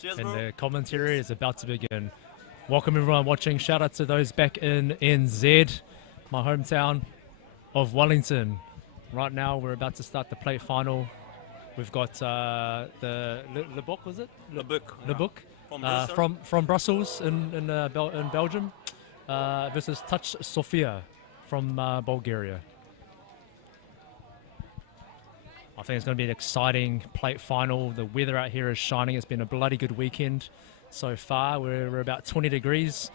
Cheers, and bro. the commentary is about to begin. Welcome everyone watching. Shout out to those back in NZ, my hometown of Wellington. Right now we're about to start the plate final. We've got the Le Boc, was it? Le Boc. Le Boc. From Brussels. From Brussels in Belgium versus Touch Sofia from Bulgaria. I think it's going to be an exciting plate final. The weather out here is shining. It's been a bloody good weekend so far. We're about 20 degrees.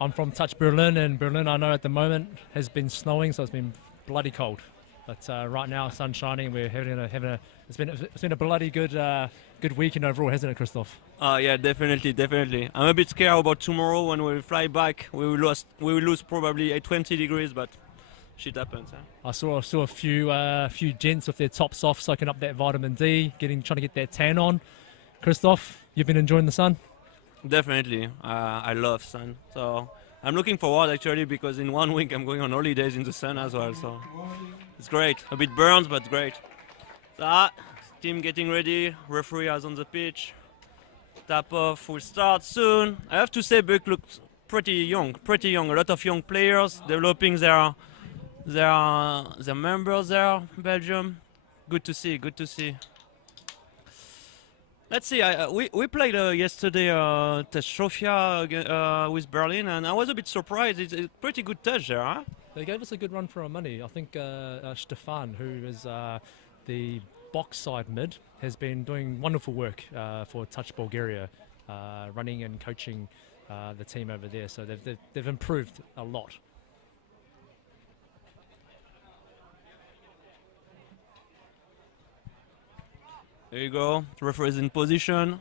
I'm from Touch Berlin, and Berlin I know at the moment has been snowing, so it's been bloody cold. But right now, sun's shining. We're it's been a bloody good weekend overall, hasn't it, Christoph? Yeah, definitely. I'm a bit scared about tomorrow when we fly back. We will lose probably 20 degrees, but shit happens. Huh? I saw a few gents with their tops off, soaking up that vitamin D, trying to get that tan on. Christoph, you've been enjoying the sun? Definitely. I love sun. So I'm looking forward actually because in 1 week I'm going on holidays in the sun as well. So it's great. A bit burns, but great. So, team getting ready. Referee is on the pitch. Tap off will start soon. I have to say, Buck looks pretty young. A lot of young players developing their members there, Belgium. Good to see. Let's see. We played yesterday Sofia with Berlin, and I was a bit surprised. It's a pretty good touch there. Huh? They gave us a good run for our money. I think Stefan, who is the box side mid, has been doing wonderful work for Touch Bulgaria, running and coaching the team over there. So they've improved a lot. There you go. The referee is in position.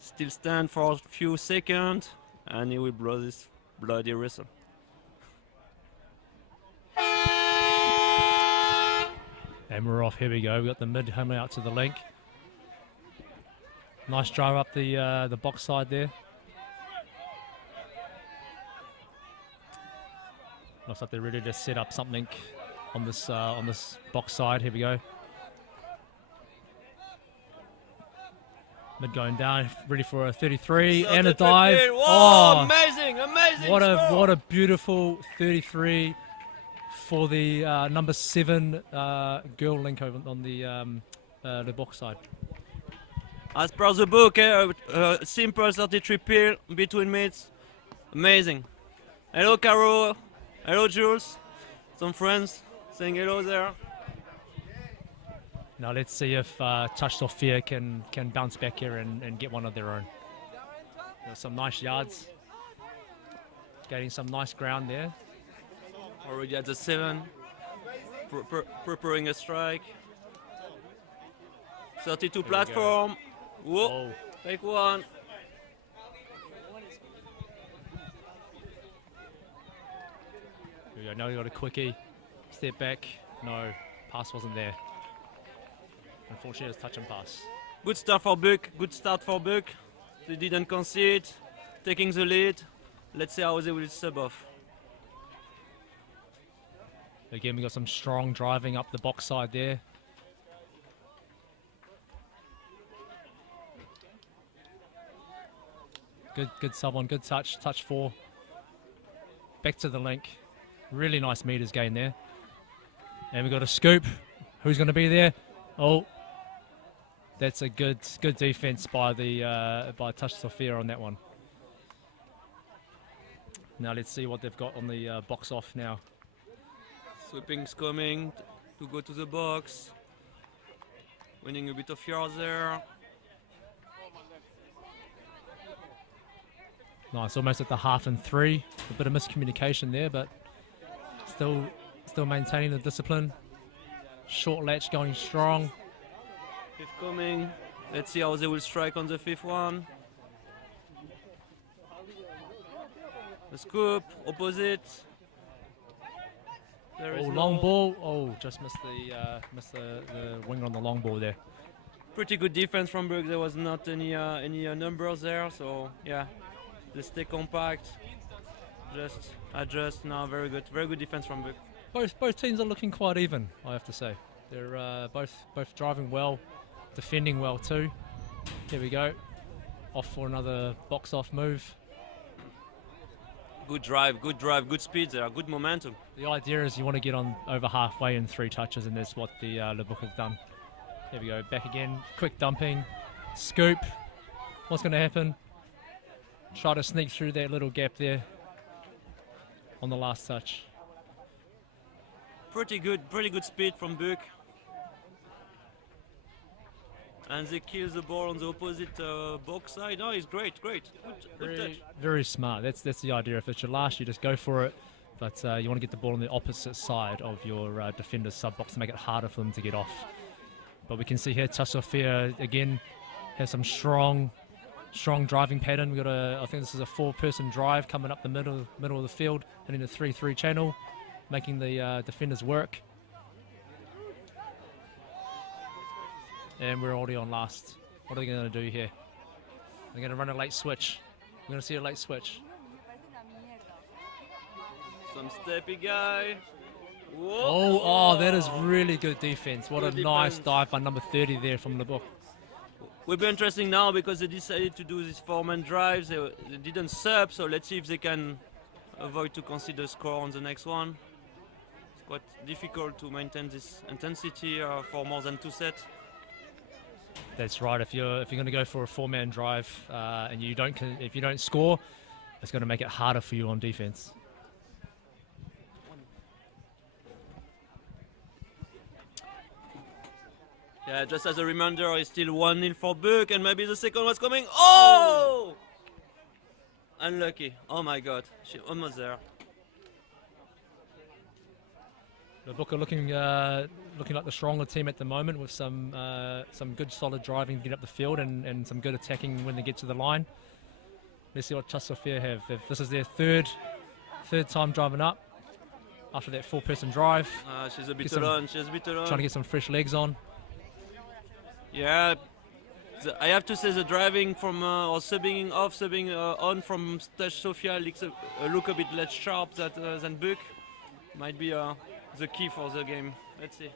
Still stand for a few seconds, and he will blow this bloody whistle. And we're off. Here we go. We got the mid coming out to the link. Nice drive up the box side there. Looks like they're ready to set up something on this box side. Here we go. Mid going down, ready for a 33 So and a the dive. Whoa, Oh, amazing! what a beautiful 33 for the number 7 girl link over on the box side. As per the book, simple 33 peel between mates. Amazing. Hello, Caro. Hello, Jules. Some friends saying hello there. Now let's see if Touch Sofia can bounce back here and get one of their own. There's some nice yards. Getting some nice ground there. Already at the 7. Preparing a strike. 32 platform. Whoa. Oh. Take one. Here we go. Now we got a quickie. Step back. No, pass wasn't there. Unfortunately, it's touch and pass. Good start for Buck. They didn't concede. Taking the lead. Let's see how they will sub off. Again, we got some strong driving up the box side there. Good sub on, good touch 4. Back to the link. Really nice meters gain there. And we got a scoop. Who's going to be there? Oh, that's a good defense by by Touch Sofia on that one. Now let's see what they've got on the box off now. Sweeping's coming to go to the box. Winning a bit of yards there. Nice, almost at the 1/2 A bit of miscommunication there, but still maintaining the discipline. Short latch going strong. 5th coming. Let's see how they will strike on the 5th one. The scoop, opposite. There is Long ball. Oh, just missed the winger on the long ball there. Pretty good defense from Berg. There was not any numbers there, so yeah, they stay compact. Just adjust now. Very good defense from Berg. Both teams are looking quite even, I have to say. They're both driving well, defending well too. Here we go. off for another box-off move. Good drive, good speed there, good momentum. The idea is you want to get on over halfway in 3 touches, and that's what the Le Book have done. Here we go, back again, quick dumping, scoop. What's going to happen? Try to sneak through that little gap there on the last touch. Pretty good speed from Buck. And they kill the ball on the opposite box side. Oh, he's great. Good touch. Very smart. That's the idea. If it's your last, you just go for it. But you want to get the ball on the opposite side of your defender's sub-box to make it harder for them to get off. But we can see here, Sofia again has some strong driving pattern. We've got I think this is a 4-person drive coming up the middle of the field, hitting the 3-3 channel, making the defenders work. And we're already on last. What are they going to do here? They're going to run a late switch. We're going to see a late switch. Some steppy guy. Whoa. Oh, that is really good defense. What a nice dive by number 30 there from Le Book. Will be interesting now because they decided to do these 4-man drives. They didn't sub, so let's see if they can avoid to consider score on the next one. It's quite difficult to maintain this intensity for more than 2 sets. That's right. If you're going to go for a 4-man drive and if you don't score, it's going to make it harder for you on defense. Yeah, just as a reminder, it's still 1-0 for Buck, and maybe the second one's coming. Oh! Unlucky. Oh my God, she almost there. The Book are looking like the stronger team at the moment, with some good solid driving to get up the field and some good attacking when they get to the line. Let's see what Sofia have. This is their third time driving up after that 4-person drive. She's a bit alone. Trying to get some fresh legs on. Yeah, I have to say the driving from or subbing on from Sofia look a bit less sharp than Buck. Might be the key for the game. Let's see.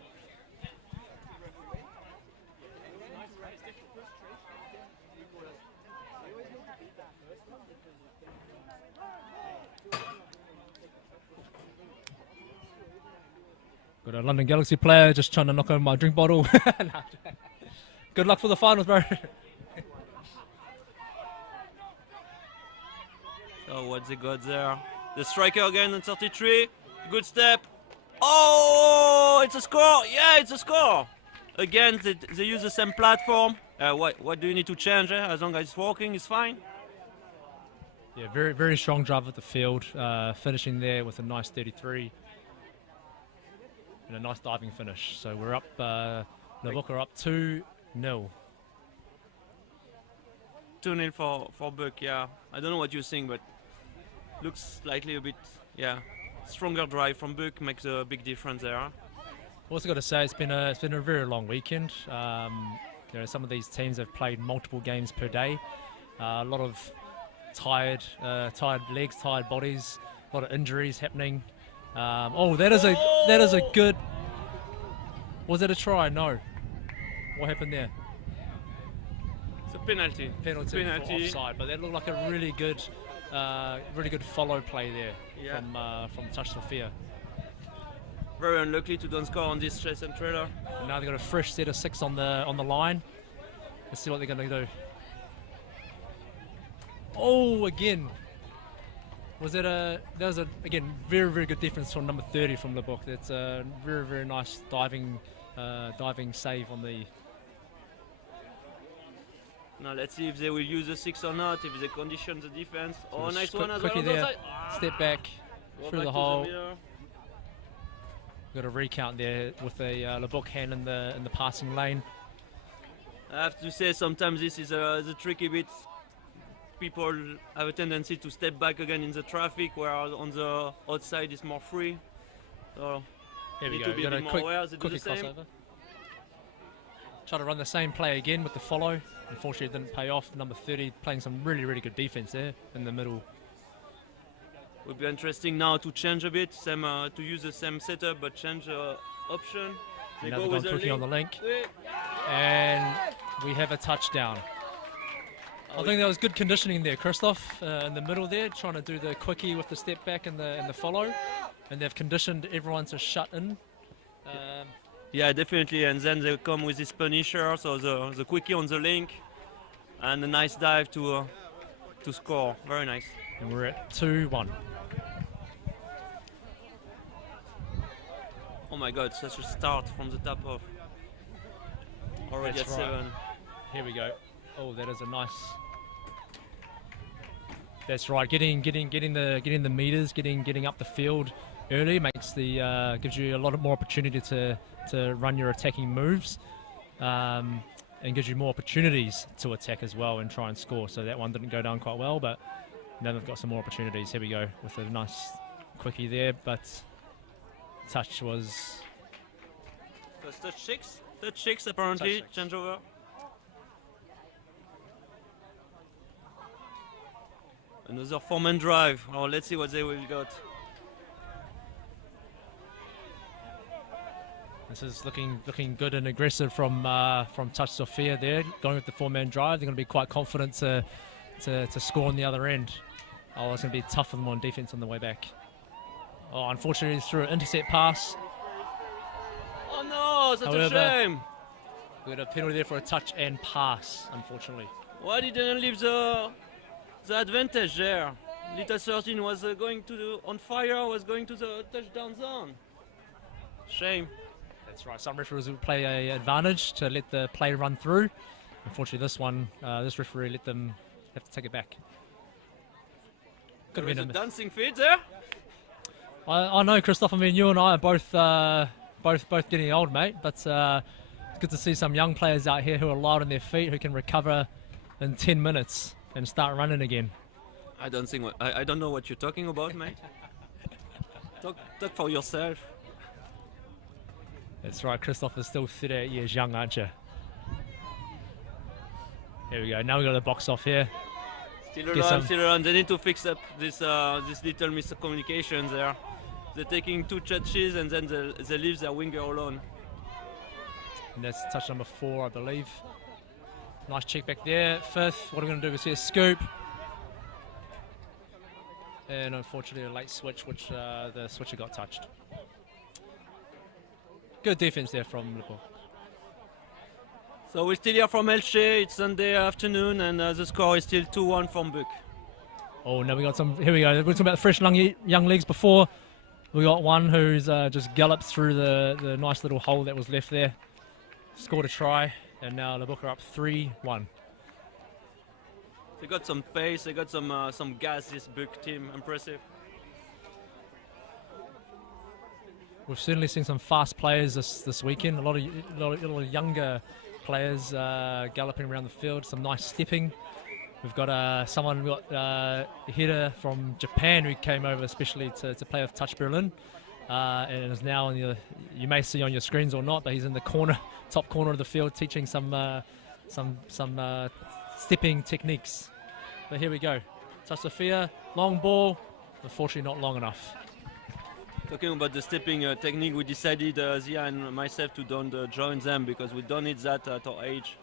Got a London Galaxy player just trying to knock over my drink bottle. Good luck for the finals, bro. So what they got there? The striker again on 33. Good step. Oh, it's a score. Yeah, it's a score. Again, they use the same platform. What do you need to change? As long as it's working, it's fine. Yeah, very strong drive at the field. Finishing there with a nice 33. And a nice diving finish. So we're up, Le Book are up 2-0. 2-0 for Buck, yeah. I don't know what you think, but looks slightly a bit, stronger drive from Buck makes a big difference there. Also got to say, it's been a very long weekend. Some of these teams have played multiple games per day. A lot of tired legs, tired bodies, a lot of injuries happening. That is a good. Was that a try? No. What happened there? It's a penalty. Penalty. For offside, but that looked like a really good follow play there from Touch Sofia. Very unlucky to don't score on this chase and trailer. And now they've got a fresh set of 6 on the line. Let's see what they're going to do. Oh, again. That was again very good defense from number 30 from Le Book. That's a very nice diving save on the. Now let's see if they will use the 6 or not. If they condition the defense. So nice one as well. Quickly there, step back through the hole. Got a recount there with a Le Book hand in the passing lane. I have to say sometimes this is a tricky bit. People have a tendency to step back again in the traffic, whereas on the outside it's more free. So here we need go. to be a bit more aware. They do the same. Crossover. Try to run the same play again with the follow. Unfortunately, it didn't pay off. Number 30 playing some really good defense there in the middle. Would be interesting now to change a bit, to use the same setup but change option. They go quickly on the link, and we have a touchdown. I think that was good conditioning there, Christoph, in the middle there, trying to do the quickie with the step back and the follow, and they've conditioned everyone to shut in. Yeah, definitely, and then they come with this punisher, so the quickie on the link, and a nice dive to score. Very nice. And we're at 2-1. Oh my God, such a start from the top of. Already That's at right. 7. Here we go. Oh, that is a nice. That's right. Getting the meters, getting up the field early makes gives you a lot more opportunity to run your attacking moves, and gives you more opportunities to attack as well and try and score. So that one didn't go down quite well, but now they've got some more opportunities. Here we go with a nice quickie there, but touch was. First touch 6. Touch 6 apparently. Touch 6. Changeover. Another 4-man drive. Oh, let's see what they will got. This is looking good and aggressive from Touch Sofia there, going with the 4-man drive. They're going to be quite confident to score on the other end. Oh, it's going to be tough for them on defense on the way back. Oh, unfortunately, through an intercept pass. Oh no, such However, a shame. We got a penalty there for a touch and pass, unfortunately. Why didn't leave the advantage there? Little 13 was going on fire, was going to the touchdown zone. Shame. That's right. Some referees will play an advantage to let the play run through. Unfortunately, this referee let them have to take it back. Could have There is been a dancing feet there. I know, Christoph. I mean, you and I are both getting old, mate. But it's good to see some young players out here who are light on their feet, who can recover in 10 minutes and start running again. I don't know what you're talking about, mate. Talk for yourself. That's right. Christoph is still 38 years young, aren't you? Here we go. Now we got the box off here. Still around. They need to fix up this little miscommunication there. They're taking 2 touches and then they leave their winger alone. And that's touch number 4, I believe. Nice check back there. 5th. What are we going to do is here scoop. And unfortunately a late switch, which the switcher got touched. Good defense there from Liverpool. So we're still here from Elche. It's Sunday afternoon and the score is still 2-1 from Buc. Oh, now we got some. Here we go. We were talking about the fresh young legs before. We got one who's just galloped through the nice little hole that was left there. Scored a try, and now the Buc are up 3-1. They got some pace. They got some gas. This Buc team, impressive. We've certainly seen some fast players this weekend. A lot of younger players galloping around the field. Some nice stepping. We've got a header from Japan who came over especially to play with Touch Berlin, and is now you may see on your screens or not, but he's in the top corner of the field teaching some stepping techniques. But here we go. Touch Sofia, long ball, unfortunately not long enough. Talking about the stepping technique, we decided, Zia and myself, to don't join them because we don't need that at our age.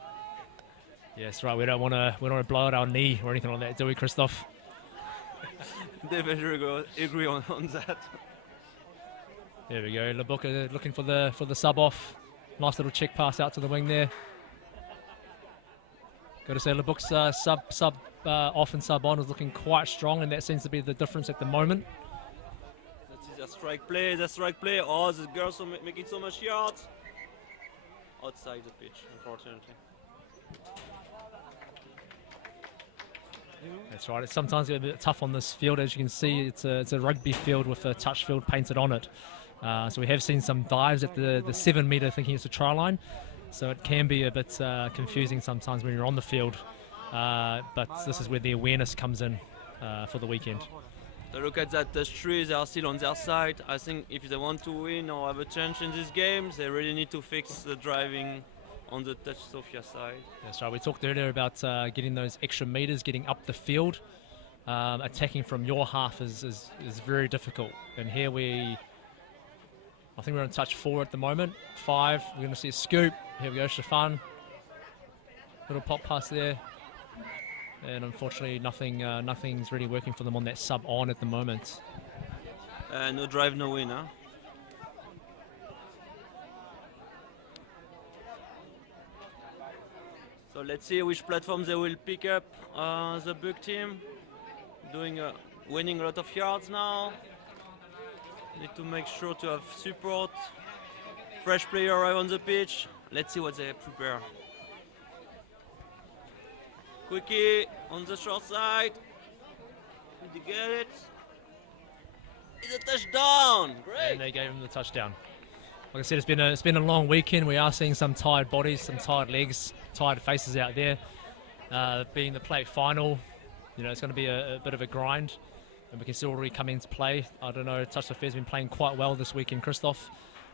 Yes, right. We don't want to blow out our knee or anything like that, do we, Christoph? Definitely agree on that. There we go. Le Buc looking for the sub off. Nice little check pass out to the wing there. Got to say, Le Buc's sub off and sub on is looking quite strong, and that seems to be the difference at the moment. That's a strike play. Oh, the girls are making so much yards. Outside the pitch, unfortunately. That's right. It's sometimes a bit tough on this field. As you can see, it's a rugby field with a touch field painted on it. So we have seen some dives at the 7 metre thinking it's a try line. So it can be a bit confusing sometimes when you're on the field. But this is where the awareness comes in for the weekend. So look at that, touch 3, they are still on their side. I think if they want to win or have a chance in this game, they really need to fix the driving on the Touch Sofia side. That's right. We talked earlier about getting those extra meters, getting up the field. Attacking from your half is very difficult. And here I think we're on touch 4 at the moment. 5, we're going to see a scoop. Here we go, Stefan. Little pop pass there. and unfortunately nothing's really working for them on that sub on at the moment. No drive, no win, huh? So let's see which platforms they will pick up. The Bug team winning a lot of yards now. Need to make sure to have support. Fresh player arrive on the pitch. Let's see what they prepare. Quickie on the short side. Did you get it? It's a touchdown! Great! And they gave him the touchdown. Like I said, it's been a long weekend. We are seeing some tired bodies, some tired legs, tired faces out there. Being the plate final, it's going to be a bit of a grind, and we can still already come into play. I don't know, Touch Sofia's been playing quite well this weekend, Christoph,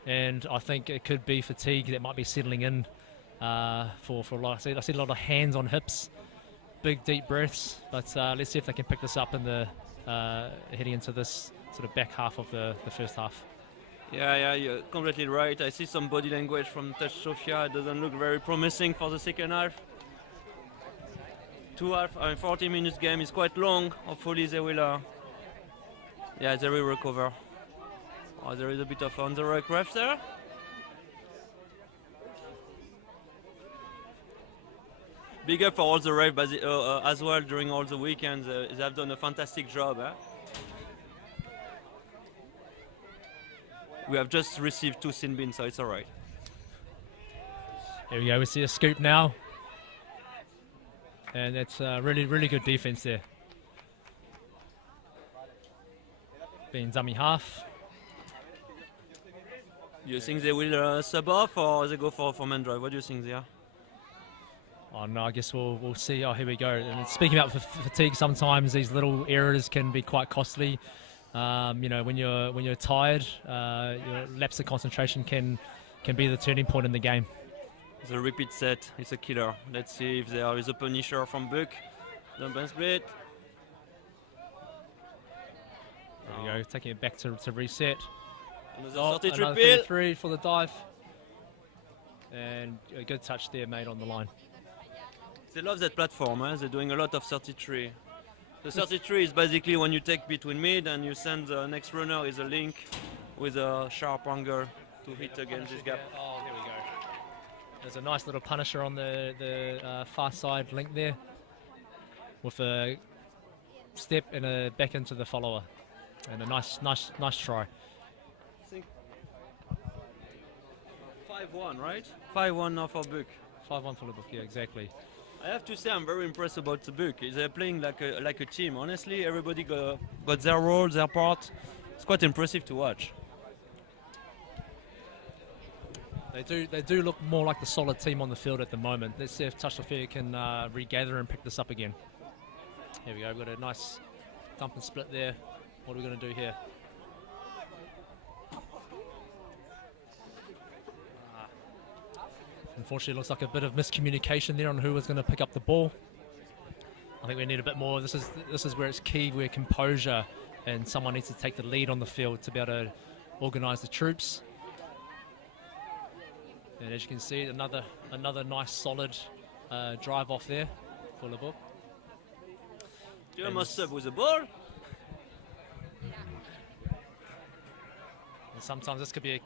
and I think it could be fatigue that might be settling in for a lot. I see a lot of hands on hips, big deep breaths, but let's see if they can pick this up in the heading into this sort of back half of the first half. Yeah, you're completely right. I see some body language from Touch Sofia. It doesn't look very promising for the second half. 40 minutes game is quite long. Hopefully they will, they will recover. Oh, there is a bit of on the right ref there. Big up for all the ref as well during all the weekends. They have done a fantastic job. We have just received 2 sin bins, so it's all right. Here we go, we see a scoop now. And that's really, really good defense there. Being dummy half. You think they will sub off or they go for man drive? What do you think there? Oh no, I guess we'll see. Oh, here we go. And speaking about fatigue, sometimes these little errors can be quite costly. When you're tired, your lapse of concentration can be the turning point in the game. The repeat set is a killer. Let's see if there is a punisher from Buck. Dump and split. There we go, taking it back to reset. Another 33 another peel. 33 for the dive. And a good touch there made on the line. They love that platform, they're doing a lot of 33. The 33 is basically when you take between mid and you send the next runner is a link with a sharp angle to hit against this gap. Oh, there we go. There's a nice little punisher on the far side link there with a step and a back into the follower. And a nice try. I think 5-1, right? 5-1 now for Buck. 5-1 for the book, yeah, exactly. I have to say I'm very impressed about the Buck. They're playing like a team. Honestly, everybody got their role, their part. It's quite impressive to watch. They do look more like the solid team on the field at the moment. Let's see if Touch Sofia can regather and pick this up again. Here we go, we've got a nice dump and split there. What are we going to do here? Unfortunately, it looks like a bit of miscommunication there on who was going to pick up the ball. I think we need a bit more. This is where it's key, where composure and someone needs to take the lead on the field to be able to organise the troops. And as you can see, another nice solid drive off there for Le Book. You must sub with the ball. And sometimes this could be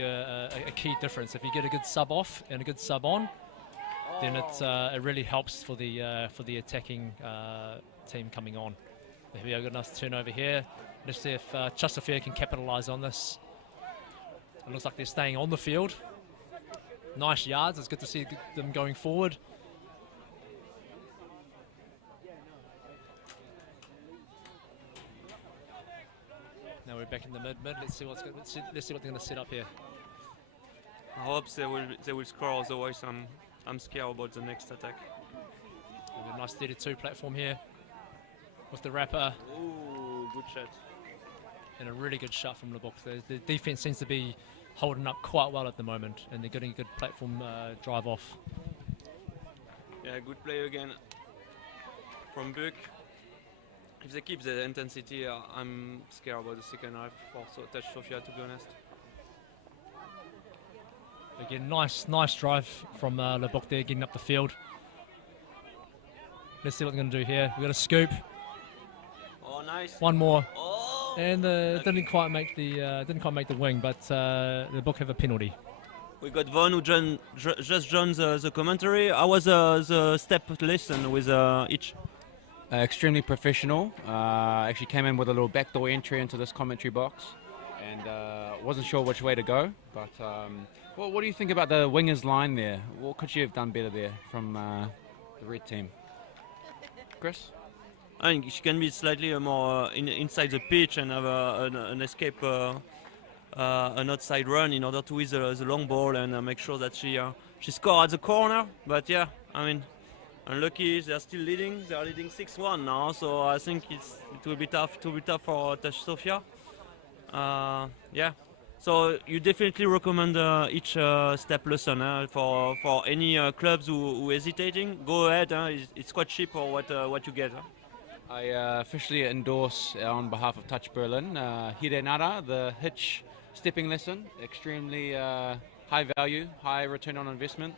a key difference. If you get a good sub off and a good sub on, then it really helps for the attacking team coming on. Here we go, got a nice turnover here. Let's see if Touch Sofia can capitalise on this. It looks like they're staying on the field. Nice yards. It's good to see them going forward. Now we're back in the mid. Let's see what they're going to set up here. I hope they will score. Otherwise, I'm scared about the next attack. We've got a nice 32 platform here with the wrapper. Ooh, good shot. And a really good shot from Le Book. The defense seems to be holding up quite well at the moment, and they're getting a good platform drive off. Yeah, good play again from Buck. If they keep the intensity, I'm scared about the second half for Touch Sofia, to be honest. Again, nice drive from Le Book there, getting up the field. Let's see what they're going to do here. We've got a scoop. Oh, nice. One more. Oh. And didn't quite make the wing, but the book have a penalty. We got Von who just joined the commentary. How was the step lesson with each? Extremely professional. Actually came in with a little backdoor entry into this commentary box, and wasn't sure which way to go. But what do you think about the wingers line there? What could you have done better there from the red team, Chris? I think she can be slightly more inside the pitch and have an escape, an outside run in order to with the long ball and make sure that she score at the corner. But yeah, I mean, unlucky. They're still leading. They are leading 6-1 now, so I think it will be tough. It will be tough for Sofia. Yeah. So you definitely recommend each step lesson for any clubs who hesitating. Go ahead. It's quite cheap for what you get. I officially endorse on behalf of Touch Berlin Hirenara, the hitch stepping lesson. Extremely high value, high return on investment.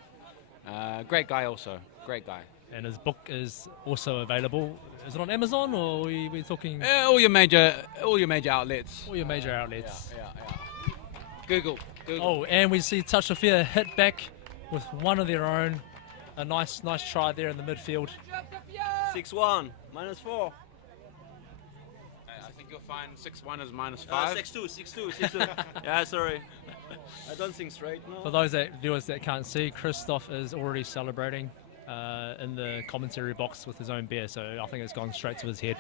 Great guy also. Great guy. And his book is also available. Is it on Amazon or are we talking? All your major outlets. All your major outlets. Yeah. Google. Oh, and we see Touch Sofia hit back with one of their own. A nice try there in the midfield. 6-1, -4. I think you'll find 6-1 is -5. 6-2. Yeah, sorry. I don't think straight. No. For those viewers that can't see, Christoph is already celebrating in the commentary box with his own beer, so I think it's gone straight to his head.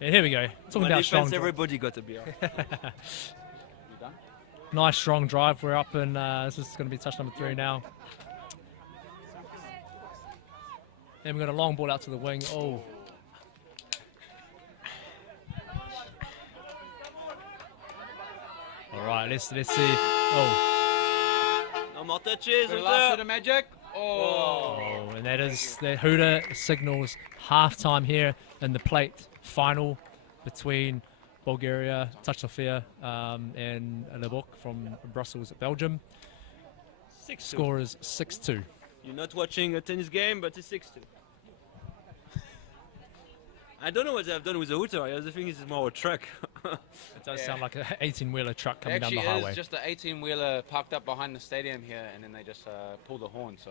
And here we go. Talking My about defense, strong. everybody got a beer. You done? Nice strong drive. We're up, and this is going to be touch number 3 now. And we've got a long ball out to the wing. Oh. All right, let's see. Oh. No more touches. The last bit of magic. Oh, and that is the hooter signals half-time here in the plate final between Bulgaria, Touch Sofia, and Le Boc from Brussels, Belgium. 6-2. Score is 6-2. You're not watching a tennis game, but it's 6-2. I don't know what they've done with the hooter. I also think it's more a truck. It does sound like an 18-wheeler truck coming down the Actually, highway. it's just an 18-wheeler parked up behind the stadium here, and then they just pull the horn. So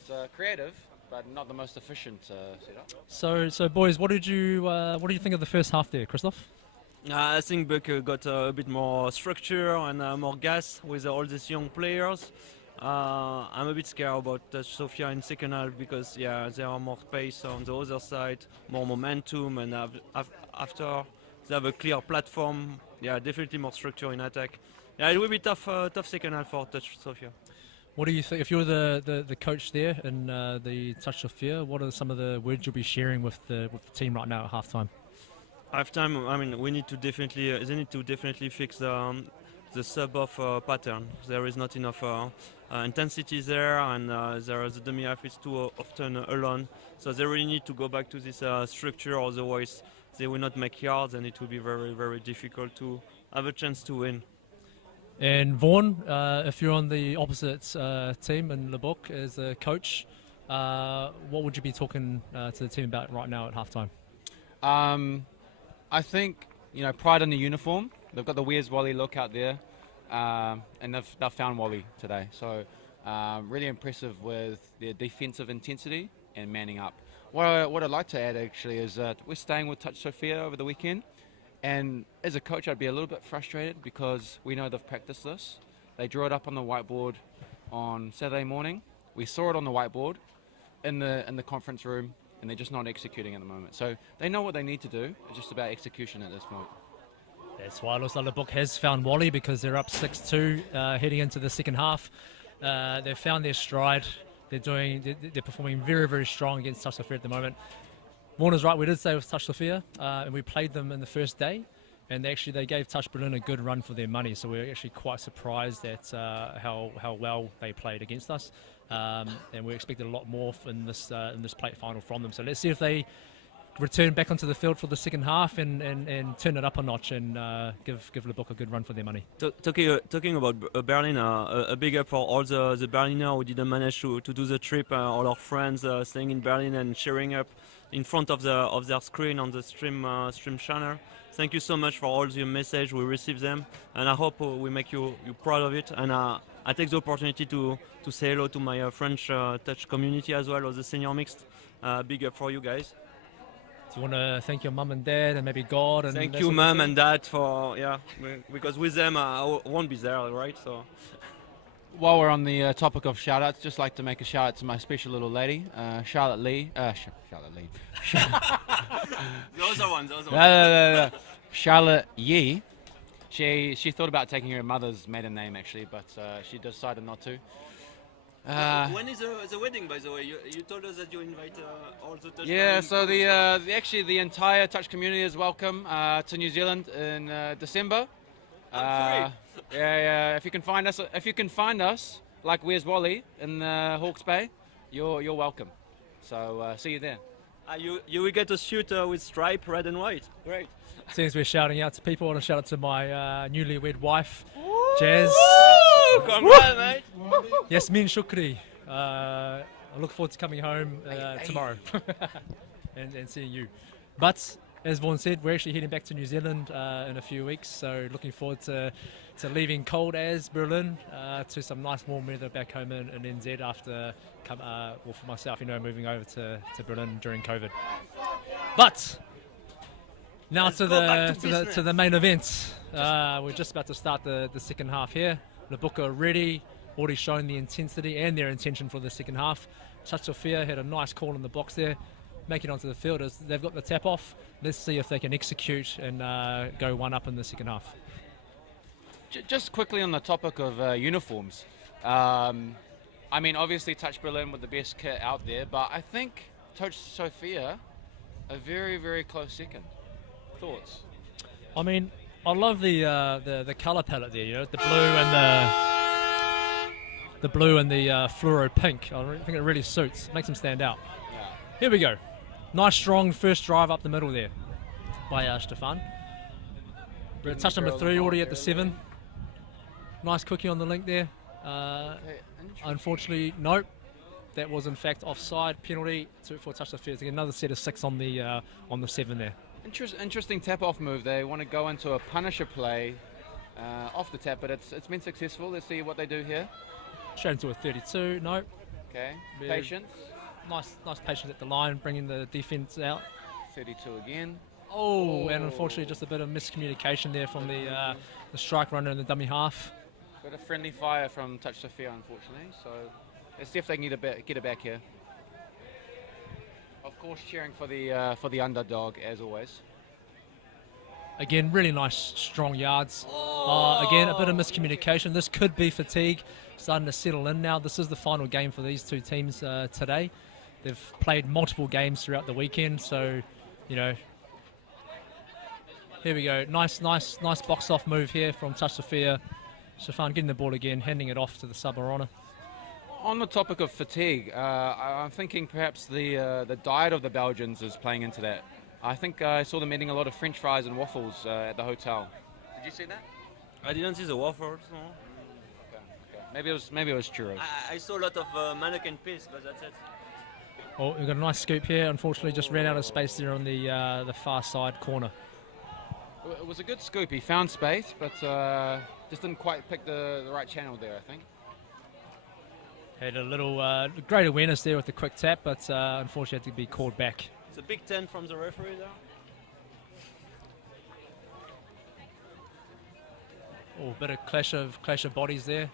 it's creative, but not the most efficient setup. So boys, what do you think of the first half there, Christoph? I think Buck got a bit more structure and more gas with all these young players. I'm a bit scared about Sofia in second half because there are more space on the other side, more momentum, and after they have a clear platform, definitely more structure in attack. Yeah, it will be tough second half for Touch Sofia. What do you think? If you're the coach there in the Touch Sofia, what are some of the words you'll be sharing with the team right now at halftime? Halftime, I mean, they need to definitely fix the sub-off pattern. There is not enough intensity there, and the dummy half is too often alone. So they really need to go back to this structure, otherwise they will not make yards, and it will be very, very difficult to have a chance to win. And Vaughan, if you're on the opposite team in Le Boc as a coach, what would you be talking to the team about right now at halftime? I think, pride in the uniform. They've got the Where's Wally look out there, and they've found Wally today. So really impressive with their defensive intensity and manning up. What I'd like to add actually is that we're staying with Touch Sofia over the weekend, and as a coach I'd be a little bit frustrated because we know they've practiced this. They drew it up on the whiteboard on Saturday morning. We saw it on the whiteboard in the conference room, and they're just not executing at the moment. So they know what they need to do. It's just about execution at this point. That's why it looks like Le Boc has found Wally because they're up 6-2 heading into the second half. They've found their stride. They're performing very, very strong against Touch Sofia at the moment. Warner's right, we did say it was Touch Sofia, and we played them in the first day, and they gave Touch Berlin a good run for their money, so we're actually quite surprised at how well they played against us, and we expected a lot more in this plate final from them. So let's see if they return back onto the field for the second half and turn it up a notch and give Le Book a good run for their money. Talking about Berlin, a big up for all the Berliner who didn't manage to do the trip. All our friends staying in Berlin and cheering up in front of their screen on the stream channel. Thank you so much for all the message we received them, and I hope we make you proud of it. And I take the opportunity to say hello to my French touch community as well, or the senior mixed. Big up for you guys. Do you want to thank your mum and dad and maybe God? And thank you, mum and dad, for because with them I won't be there, right? So. While we're on the topic of shout-outs, just like to make a shout-out to my special little lady, Charlotte Lee. Charlotte Lee. Those are ones. No. Charlotte Yee. She thought about taking her mother's maiden name, actually, but she decided not to. When is the wedding, by the way? You told us that you invite all the touch. Yeah, so the entire touch community is welcome to New Zealand in December. Yeah. If you can find us, like Where's Wally in Hawke's Bay, you're welcome. So see you there. You will get a suit with stripe, red and white. Great. Since we're shouting out to people, I want to shout out to my newlywed wife, Jazz. Congrats, mate. Yasmin Shukri. I look forward to coming home tomorrow and seeing you. But as Vaughan said, we're actually heading back to New Zealand in a few weeks, so looking forward to leaving cold as Berlin to some nice warm weather back home in NZ after, for myself, moving over to Berlin during COVID. But now to the main event. We're just about to start the second half here. Le Book are already shown the intensity and their intention for the second half. Sofia had a nice call in the box there, making it onto the field as they've got the tap off. Let's see if they can execute and go one up in the second half. Just quickly on the topic of uniforms. I mean, obviously Touch Berlin with the best kit out there, but I think Touch Sofia a very, very close second. Thoughts? I mean, I love the colour palette there. The blue and the fluoro pink. I think it really suits, makes them stand out. Yeah. Here we go. Nice strong first drive up the middle there by Stefan. We're at touch number 3 already at the 7. Nice quickie on the link there. Unfortunately, nope. That was in fact offside penalty for touch the field. Another set of 6 on the 7 there. Interesting tap-off move. They want to go into a punisher play off the tap, but it's been successful. Let's see what they do here. Straight into a 32. Nope. Okay. Patience. Nice patience at the line, bringing the defence out. 32 again. Oh, and unfortunately just a bit of miscommunication there from the strike runner in the dummy half. Bit of friendly fire from Touch Sofia, unfortunately. So let's see if they can get it back here. Of course, cheering for the underdog as always. Again, really nice, strong yards. Again, a bit of miscommunication. This could be fatigue starting to settle in now. This is the final game for these two teams today. They've played multiple games throughout the weekend, so here we go. Nice box off move here from Touch Sofia. Stefan getting the ball again, handing it off to the sub-runner. On the topic of fatigue, I'm thinking perhaps the diet of the Belgians is playing into that. I think I saw them eating a lot of French fries and waffles at the hotel. Did you see that? I didn't see the waffles. No. Okay. Maybe it was churros. I saw a lot of mannequin piece, but that's it. Oh, we've got a nice scoop here. Unfortunately, just ran out of space there on the far side corner. It was a good scoop. He found space, but just didn't quite pick the right channel there, I think. Had a little great awareness there with the quick tap, but unfortunately had to be called back. It's a big 10 from the referee there. Oh, bit of clash of bodies there.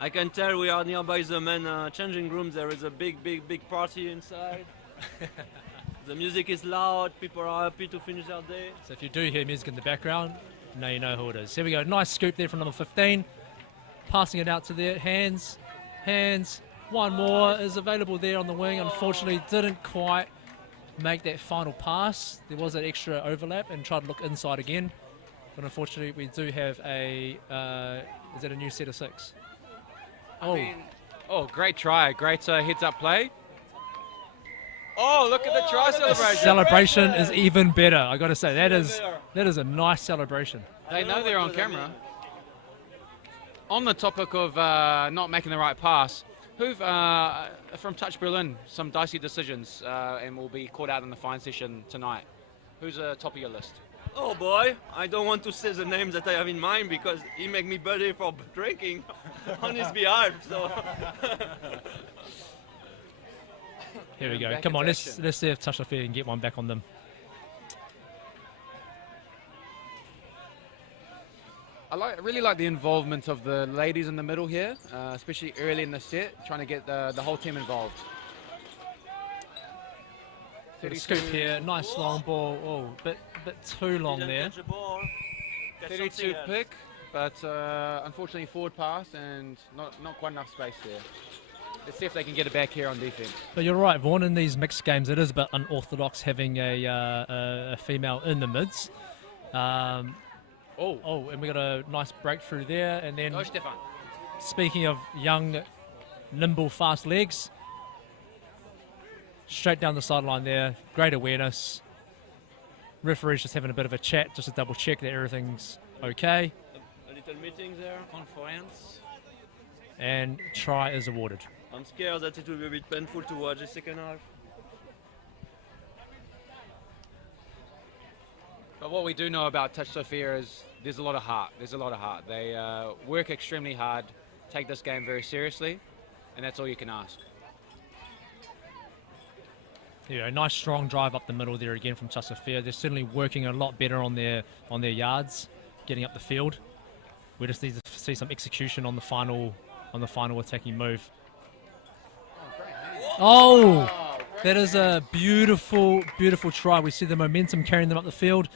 I can tell we are nearby the men changing rooms. There is a big party inside. The music is loud. People are happy to finish their day. So if you do hear music in the background, now you know who it is. Here we go. Nice scoop there from number 15. Passing it out to their hands. One more is available there on the wing. Unfortunately, didn't quite make that final pass. There was that extra overlap and tried to look inside again. But unfortunately, we do have is that a new set of 6? I mean, Oh, great try. Great heads-up play. Oh, look at the try celebration. Celebration is even better. I got to say, that is a nice celebration. They know they're on camera. On the topic of not making the right pass, who've from Touch Berlin, some dicey decisions and will be caught out in the fine session tonight. Who's top of your list? Oh boy, I don't want to say the names that I have in mind because he make me buddy for drinking on his behalf. So Here we go. Back Come on, into let's action. see if Touch Sofia can get one back on them. I really like the involvement of the ladies in the middle here, especially early in the set, trying to get the whole team involved. Got a scoop here, nice long ball. Oh, bit too long there. 32 pick, but unfortunately forward pass and not quite enough space there. Let's see if they can get it back here on defense. But you're right, Vaughan, in these mixed games, it is a bit unorthodox having a female in the mids. Oh, and we got a nice breakthrough there. And then, Go, Stefan. speaking of young, nimble, fast legs, straight down the sideline there. Great awareness. Referee's just having a bit of a chat, just to double check that everything's okay. a little meeting there, conference. And try is awarded. I'm scared that it will be a bit painful to watch the second half. But what we do know about Touch Sofia is there's a lot of heart. They work extremely hard, take this game very seriously, and that's all you can ask. Yeah, a nice strong drive up the middle there again from Touch Sofia. They're certainly working a lot better on their yards, getting up the field. We just need to see some execution on the final attacking move. Oh, that is a beautiful, beautiful try. We see the momentum carrying them up the field.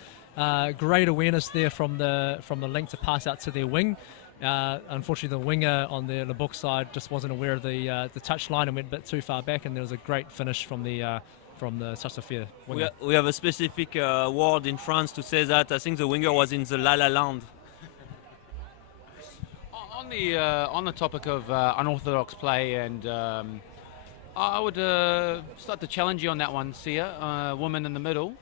Great awareness there from the link to pass out to their wing. Unfortunately, the winger on the Leboeck side just wasn't aware of the touch line and went a bit too far back. And there was a great finish from the Touch Sofia winger. We have a specific word in France to say that. I think the winger was in the La La Land. On the topic of unorthodox play, and I would start to challenge you on that one, Sia. Woman in the middle.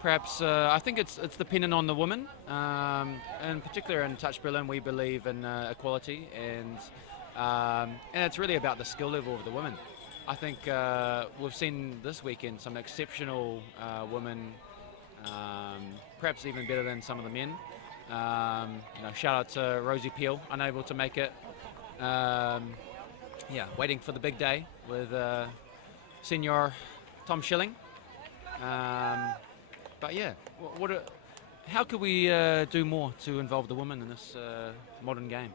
Perhaps I think it's dependent on the woman. In particular, in Touch Berlin, we believe in equality, and it's really about the skill level of the women. I think we've seen this weekend some exceptional women, perhaps even better than some of the men. Shout out to Rosie Peel, unable to make it. Waiting for the big day with Senior Tom Schilling. But yeah, how could we do more to involve the women in this modern game?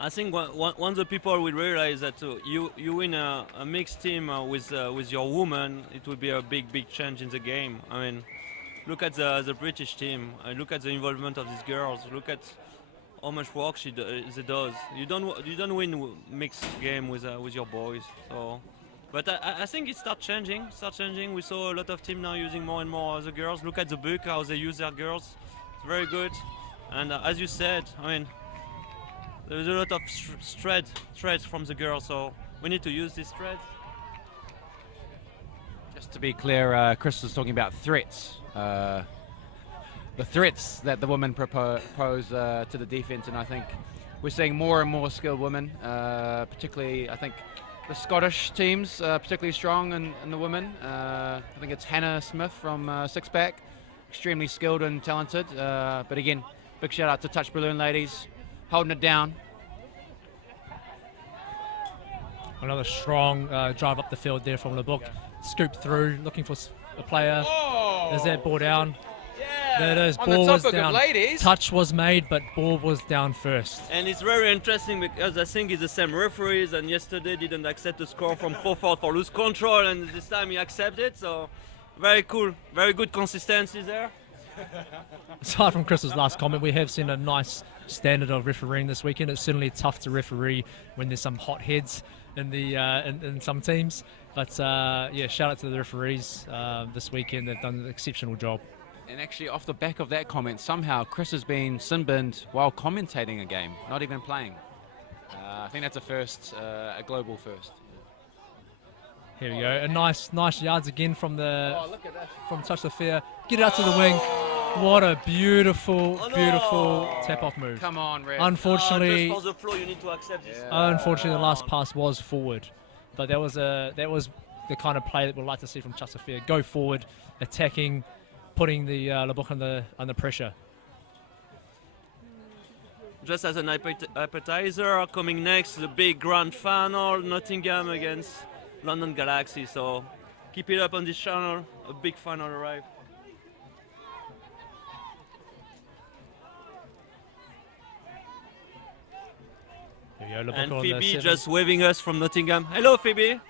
I think once the people will realize that you win a mixed team with your woman, it will be a big change in the game. I mean, look at the British team. Look at the involvement of these girls. Look at how much work she does. You don't win mixed game with your boys. So, but I think it starts changing. We saw a lot of teams now using more and more the girls. Look at the book, how they use their girls. It's very good. And as you said, I mean, there's a lot of threads from the girls. So we need to use these threads. Just to be clear, Chris was talking about threats. The threats that the women propose to the defence, and I think we're seeing more and more skilled women, particularly I think the Scottish teams particularly strong in the women. I think it's Hannah Smith from Six Pack, extremely skilled and talented, but again, big shout out to Touch Berlin ladies, holding it down. Another strong drive up the field there from Leboeck. Scoop through, looking for a player. Oh! Is that ball down? Yeah! There it is. On Ball the was topic down. of ladies, Touch was made, but ball was down first. And it's very interesting because I think it's the same referees, and yesterday didn't accept the score from 4-4 for lose control, and this time he accepted. So very cool, very good consistency there. Aside from Chris's last comment, we have seen a nice standard of refereeing this weekend. It's certainly tough to referee when there's some hot heads in the in some teams. But shout out to the referees this weekend. They've done an exceptional job. and actually off the back of that comment, somehow Chris has been sin-binned while commentating a game, not even playing. I think that's a first, a global first. Here we go. A nice yards again from the Look at that. from Touch Sofia. Get it out to the wing. What a beautiful tap off move. Come on, Red. Unfortunately, just for the flow, you need to accept this. unfortunately, the last pass was forward, but that was the kind of play that we'd like to see from Touch Sofia. Go forward, attacking, putting the Le Boc under pressure. Just as an appetizer, coming next, the big grand final, Nottingham against London Galaxy. So keep it up on this channel, a big final arrive. Here we go, Le Boc And on the Phoebe 7. just waving us from Nottingham. Hello, Phoebe.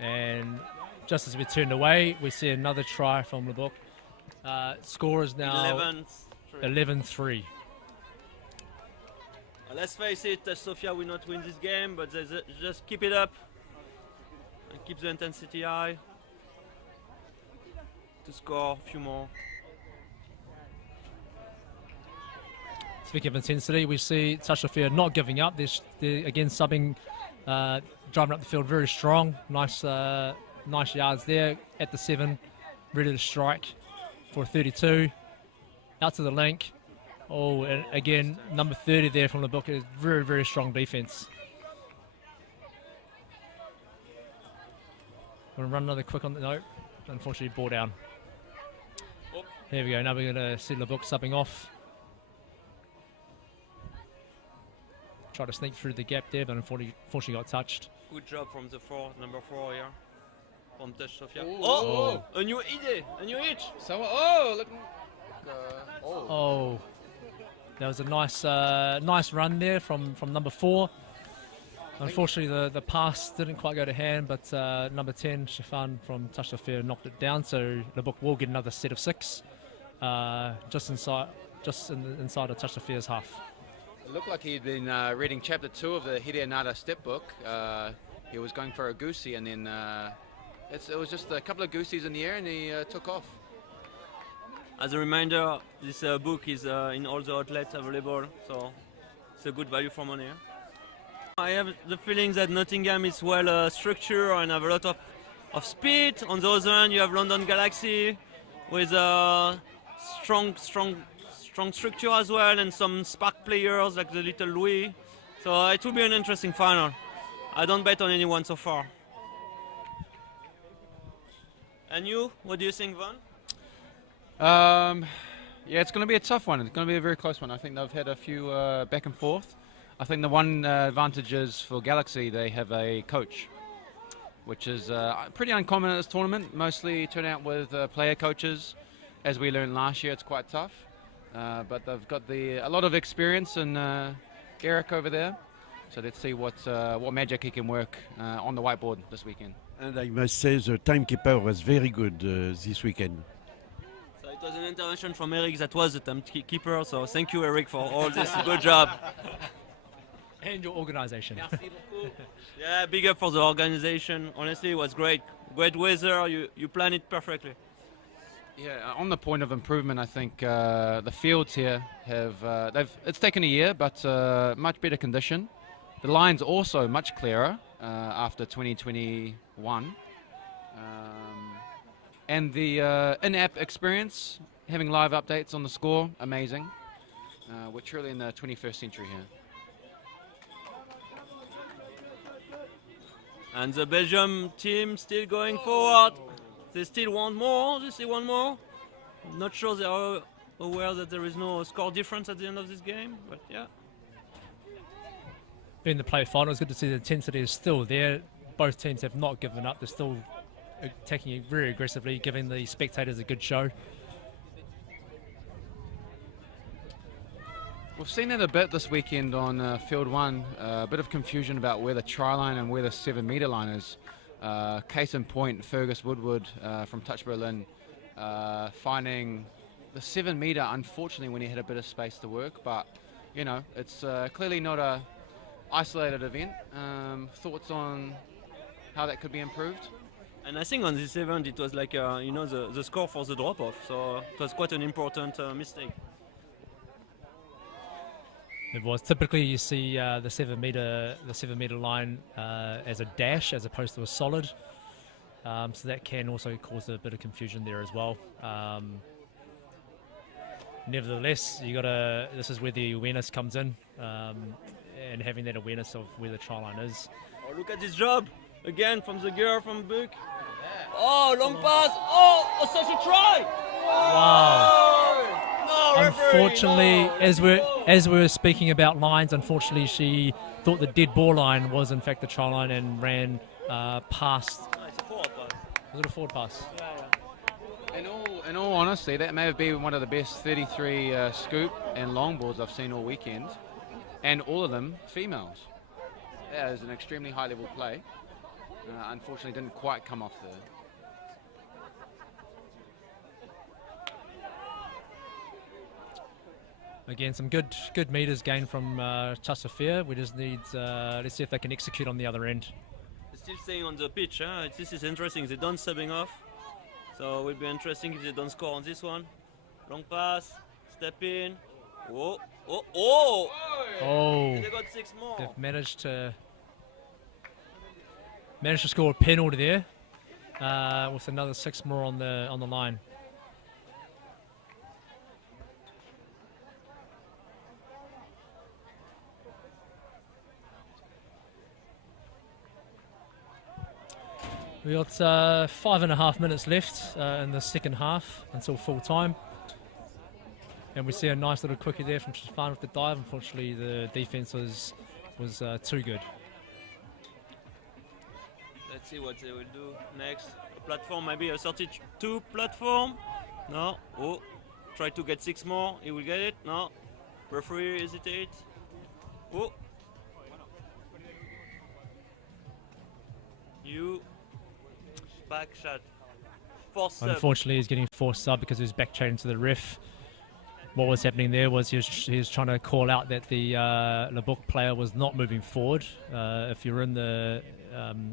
And just as we turned away, we see another try from Le Boc. Score is now 11-3. Let's face it, Sofia will not win this game, but just keep it up and keep the intensity high to score a few more. Speaking of intensity, we see Touch Sofia not giving up. They're again subbing, driving up the field very strong. Nice yards there at the 7, ready to strike for a 32. Out to the link. Oh, and again, number 30 there from Le Boc is very strong defense. Want to run another quick on the note. Unfortunately, ball down. Here we go. Now we're going to see Le Boc subbing off. Try to sneak through the gap there, but unfortunately got touched. Good job from the number 4 here. From Touch Sofia. Oh, a new idea, a new hit. So, look. That was a nice run there from number 4. Unfortunately, the pass didn't quite go to hand, but number 10, Stefan from Touch Sofia, knocked it down. So Le Boc will get another set of 6, just inside of Touch Sofia's half. It looked like he'd been reading chapter 2 of the Hideo Nada step book. He was going for a goosey, and then it was just a couple of goosies in the air, and he took off. As a reminder, this book is in all the outlets available, so it's a good value for money. I have the feeling that Nottingham is well structured and have a lot of speed. On the other hand, you have London Galaxy with strong structure as well, and some spark players like the little Louis. So it will be an interesting final. I don't bet on anyone so far. And you, what do you think, Van? Yeah, it's going to be a tough one. It's going to be a very close one. I think they've had a few back and forth. I think the one advantage is for Galaxy, they have a coach, which is pretty uncommon at this tournament. Mostly turn out with player coaches. As we learned last year, it's quite tough. But they've got a lot of experience in Eric over there. So let's see what magic he can work on the whiteboard this weekend. And I must say the timekeeper was very good this weekend. So it was an intervention from Eric that was the timekeeper. So thank you, Eric, for all this good job. And your organization. Yeah, big up for the organization. Honestly, it was great. Great weather. You planned it perfectly. Yeah, on the point of improvement, I think the fields here it's taken a year, but much better condition. The line's also much clearer after 2021. And the in-app experience, having live updates on the score, amazing. We're truly in the 21st century here. And the Belgium team still going forward. They still want more. I'm not sure they are aware that there is no score difference at the end of this game, but yeah. Being the play final, it's good to see the intensity is still there. Both teams have not given up. They're still attacking it very aggressively, giving the spectators a good show. We've seen that a bit this weekend on Field 1, a bit of confusion about where the try line and where the 7-metre line is. Case in point, Fergus Woodward from Touch Berlin finding the 7-metre, unfortunately, when he had a bit of space to work, but you know, it's clearly not a isolated event. Thoughts on how that could be improved? And I think on this event it was like the score for the drop-off, so it was quite an important mistake. It was. Typically you see the 7 meter line as a dash as opposed to a solid. So that can also cause a bit of confusion there as well. Nevertheless, this is where the awareness comes in, and having that awareness of where the try line is. Oh, look at this job again from the girl from Book. Oh, long pass. Oh, such a try. Wow. No, referee, Unfortunately, no. as we were speaking about lines, unfortunately she thought the dead ball line was in fact the try line and ran past. No, it's a forward pass. Was it a forward pass? Yeah. In all honesty, that may have been one of the best 33 scoop and long balls I've seen all weekend, and all of them females. That is an extremely high level play. Unfortunately, didn't quite come off there. Again, some good meters gained from Sofia. We just need, let's see if they can execute on the other end. They're still staying on the pitch. Huh? This is interesting. They don't subbing off. So it will be interesting if they don't score on this one. Long pass, step in. Oh, oh, oh! Oh, They got 6 more. they've managed to score a penalty there with another 6 more on the line. We got 5.5 minutes left in the second half until full time. And we see a nice little quickie there from Stefan with the dive. Unfortunately, the defense was too good. Let's see what they will do next. A platform, maybe a 32 platform. No. Oh, try to get 6 more. He will get it. No. Referee hesitate. Oh. You. Back shot. Force sub. Unfortunately, he's getting forced sub because he was back chained to the ref. What was happening there was he was trying to call out that the Le Book player was not moving forward. If you're in the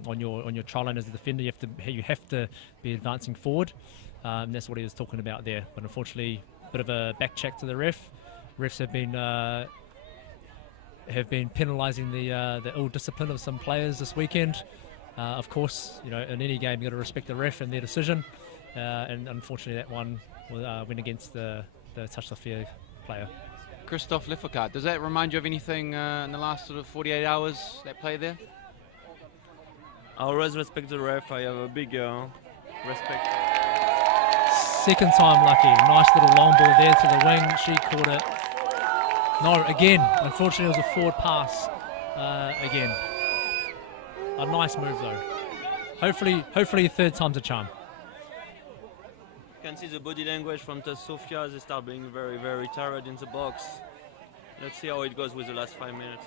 on your try line as a defender, you have to be advancing forward. That's what he was talking about there. But unfortunately, a bit of a back check to the ref. Refs have been penalising the ill discipline of some players this weekend. Of course, in any game you got to respect the ref and their decision. And unfortunately, that one went against the Sofia player. Christophe Lefoucault, does that remind you of anything in the last sort of 48 hours, that play there? I always respect the ref. I have a big respect. Second time lucky. Nice little long ball there to the wing. She caught it. No, again. Unfortunately, it was a forward pass. Again. A nice move though. Hopefully third time's a charm. You can see the body language from the Sofia. They start being very, very tired in the box. Let's see how it goes with the last 5 minutes.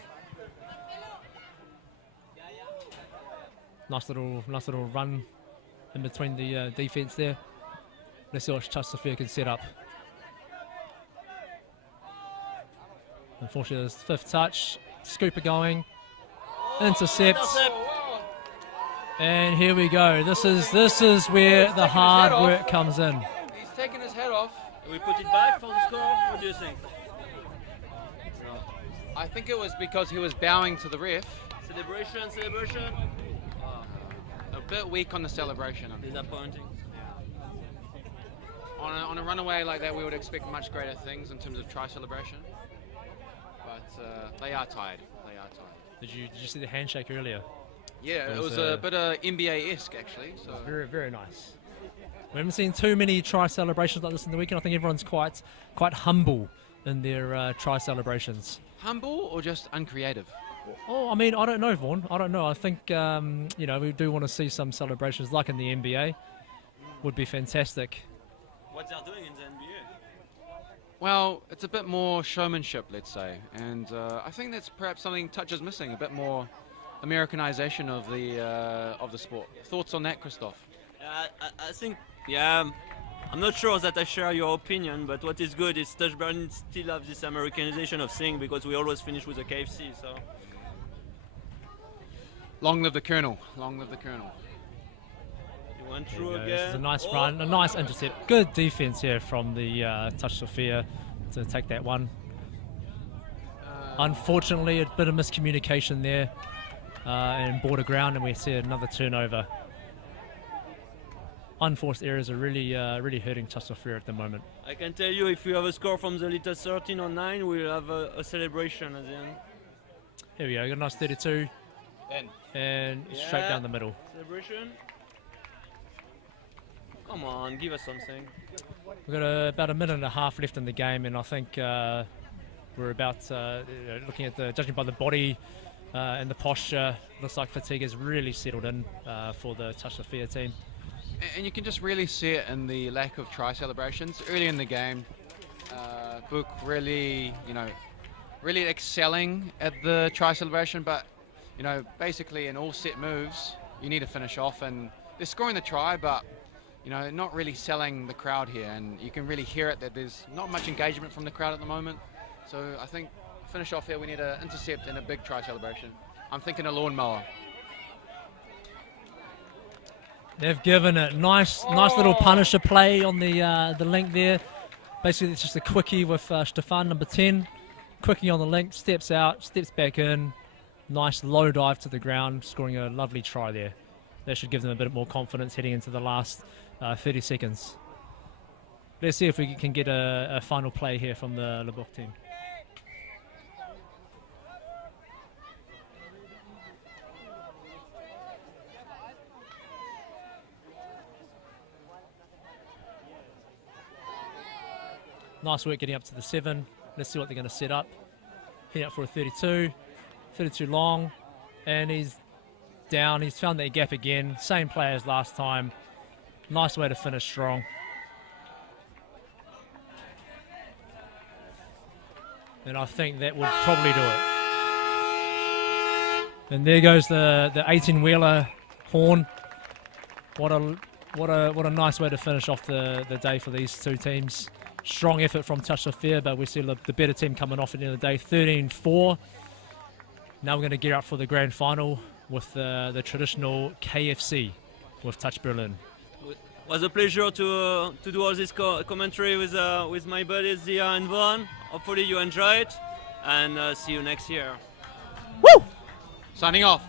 Nice little run in between the defense there. Let's see what Sofia can set up. Unfortunately, this fifth touch. Scooper going. Intercept. And here we go. This is where the hard work comes in. He's taking his head off. We put it back for the score. What do you think? I think it was because he was bowing to the ref. Celebration. A bit weak on the celebration. Disappointing. On a runaway like that, we would expect much greater things in terms of try celebration. But they are tired. Did you see the handshake earlier? Yeah, it was a bit NBA-esque actually. So Very, very nice. We haven't seen too many try celebrations like this in the weekend. I think everyone's quite humble in their try celebrations. humble or just uncreative? Oh, I mean, I don't know, Vaughan. I don't know. I think, we do want to see some celebrations like in the NBA. Would be fantastic. What they're doing in the NBA? Well, it's a bit more showmanship, let's say. And I think that's perhaps something Touch is missing, a bit more Americanization of the sport. Thoughts on that, Christophe? I think, I'm not sure that I share your opinion, but what is good is Touch Berlin still have this Americanization of thing because we always finish with a KFC, so. Long live the Colonel. Long live the Colonel. You went through This again. is a nice run, a nice intercept. Good defense here from the Touch Sofia to take that one. Unfortunately, a bit of miscommunication there and border ground, and we see another turnover. Unforced errors are really hurting Sofia at the moment. I can tell you, if we have a score from the little 13 or 9, we'll have a celebration at the end. Here we go, got a nice 32. And straight down the middle. Celebration. Come on, give us something. We've got about a minute and a half left in the game, and I think we're about looking at judging by the body and the posture, looks like fatigue has really settled in for the Sofia team. And you can just really see it in the lack of try celebrations early in the game. Book really, really excelling at the try celebration, but basically in all set moves, you need to finish off, and they're scoring the try, but not really selling the crowd here, and you can really hear it that there's not much engagement from the crowd at the moment. So I think finish off here, we need to intercept in a big try celebration. I'm thinking a lawnmower. They've given it nice little punisher play on the link there. Basically, it's just a quickie with Stefan, number 10. Quickie on the link, steps out, steps back in. Nice low dive to the ground, scoring a lovely try there. That should give them a bit more confidence heading into the last 30 seconds. Let's see if we can get a final play here from the Le Bourg team. Nice work getting up to the 7. Let's see what they're going to set up. Heading up for a 32. 32 long, and he's down. He's found that gap again. Same play as last time. Nice way to finish strong. And I think that would probably do it. And there goes the 18-wheeler horn. What a nice way to finish off the day for these two teams. Strong effort from Sofia, but we see the better team coming off at the end of the day. 13-4. Now we're going to gear up for the grand final with the traditional KFC with Touch Berlin. It was a pleasure to do all this commentary with my buddies Zia and Von. Hopefully you enjoy it, and see you next year. Woo! Signing off.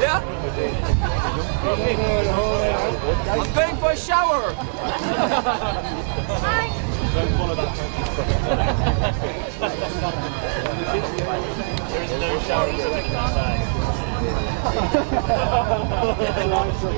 Yeah? I'm going for a shower. There's no shower inside. Langsam.